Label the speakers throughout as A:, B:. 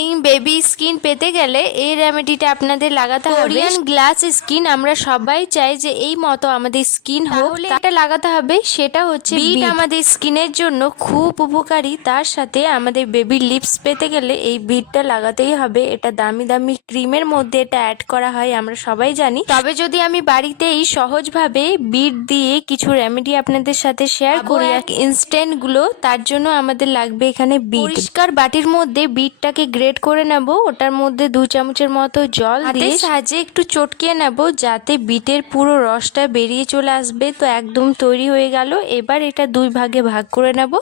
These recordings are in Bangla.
A: morning বেবি স্কিন পেতে গেলে এই রেমেডিটা আপনাদের লাগাতে হবে। কোরিয়ান গ্লাস স্কিন আমরা সবাই চাই যে এই মতো আমাদের স্কিন হোক। এটা লাগাতে হবে সেটা হচ্ছে বিট আমাদের স্কিনের জন্য খুব উপকারী। তার সাথে আমাদের বেবি লিপস পেতে গেলে এই বিটটা লাগাতেই হবে। এটা দামি দামি ক্রিমের মধ্যে এটা অ্যাড করা হয় আমরা সবাই জানি। তবে যদি আমি বাড়িতেই সহজভাবে বিট দিয়ে কিছু রেমেডি আপনাদের সাথে শেয়ার করি ইনস্ট্যান্টগুলো তার জন্য আমাদের লাগবে এখানে বিট পরিষ্কার বাটির মধ্যে বিটটাকে গ্রেট করে নেব। ওটার মধ্যে দু চামচের মতো জল দিয়ে সাহায্যে একটু চটকিয়ে নেব যাতে বিটের পুরো রসটা বেরিয়ে চলে আসবে। তো একদম তৈরি হয়ে গেল। এবার এটা দুই ভাগে ভাগ করে নেব।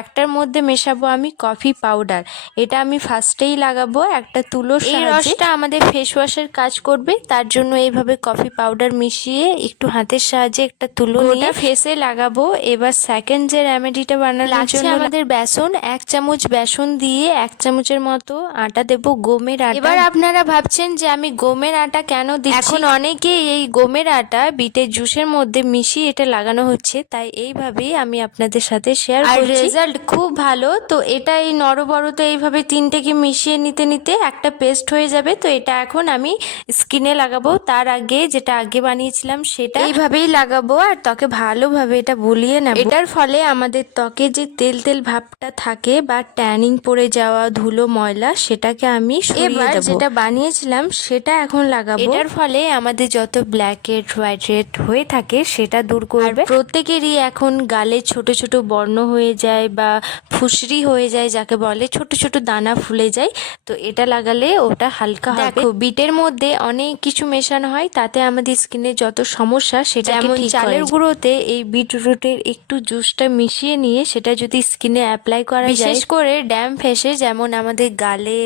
A: একটার মধ্যে মেশাবো আমি কফি পাউডার। এটা আমি ফার্স্টেই লাগাবো একটা তুলোর এই রসটা আমাদের ফেস ওয়াশের কাজ করবে। তার জন্য এইভাবে কফি পাউডার মিশিয়ে একটু হাতের সাহায্যে একটা তুলো নিয়ে ফেসে লাগাবো। এবার সেকেন্ড যে রেমেডিটা বানানোর জন্য আমাদের বেসন। এক চামচ বেসন দিয়ে এক চামচের মতো আটা দেব গমের আটা। এবার আপনারা ভাবছেন যে আমি গমের আটা কেন দিচ্ছি? এখন অনেকে এই গমের আটা বিটের জুসের মধ্যে মিশিয়ে এটা লাগানো হচ্ছে তাই এইভাবেই আমি আপনাদের সাথে শেয়ার করছি। রেজাল্ট খুব ভালো তো এটা এই নরবরতে এইভাবে তিনটেকে মিশিয়ে নিতে নিতে একটা পেস্ট হয়ে যাবে তো এটা এখন আমি স্কিনে লাগাবো। তার আগে যেটা আগে বানিয়েছিলাম সেটা এইভাবেই লাগাবো আর ত্বকে ভালোভাবে এটা বুলিয়ে নেব। এটার ফলে আমাদের ত্বকে যে তেল তেল ভাবটা থাকে বা ট্যানিং পড়ে যাওয়া ধুলো ময়লা সেটাকে আমি এবার যেটা বানিয়েছিলাম সেটা এখন লাগাবো। এটার ফলে আমাদের যত ব্ল্যাক হেড হোয়াইট হেড হয়ে থাকে সেটা দূর করবে। প্রত্যেকেরই এখন গালে ছোট ছোট বর্ণ হয়ে যায় বা ফুসরি হয়ে যায় যাকে বলে ছোট ছোট দানা ফুলে যায়। তো এটা লাগালে ওটা হালকা হবে। বিটের মধ্যে অনেক কিছু মেশানো হয় তাতে আমাদের স্কিনে যত সমস্যা সেটা যেমন চালের গুঁড়োতে এই বিটরুটের একটু জুসটা মিশিয়ে নিয়ে সেটা যদি স্কিনে অ্যাপ্লাই করা যায়। বিশেষ করে ড্যাম ফেসে যেমন আমাদের গালে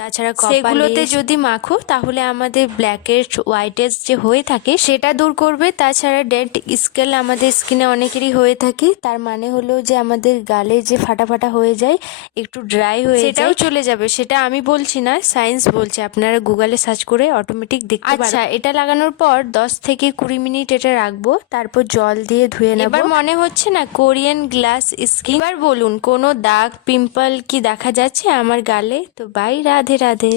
A: তাছাড়া সেগুলোতে যদি মাখো তাহলে আমাদের ব্ল্যাকের হোয়াইটেজ যে হয়ে থাকে সেটা দূর করবে। তাছাড়া ডেড স্কেল আমাদের স্কিনে অনেকেরই হয়ে থাকে। তার মানে হলো যে আমাদের গালে যে ফাটা ফাটা হয়ে যায় একটু ড্রাই হয়ে সেটাও চলে যাবে। সেটা আমি বলছি না সায়েন্স বলছে। আপনারা গুগলে সার্চ করে অটোমেটিক দেখতে আচ্ছা এটা লাগানোর পর দশ থেকে কুড়ি মিনিট এটা রাখব তারপর জল দিয়ে ধুয়ে নেব। এবার মনে হচ্ছে না কোরিয়ান গ্লাস স্কিন এবার বলুন কোনো দাগ পিম্পল কি দেখা যাচ্ছে আমার গালে? তো বাই রাধে রাধে।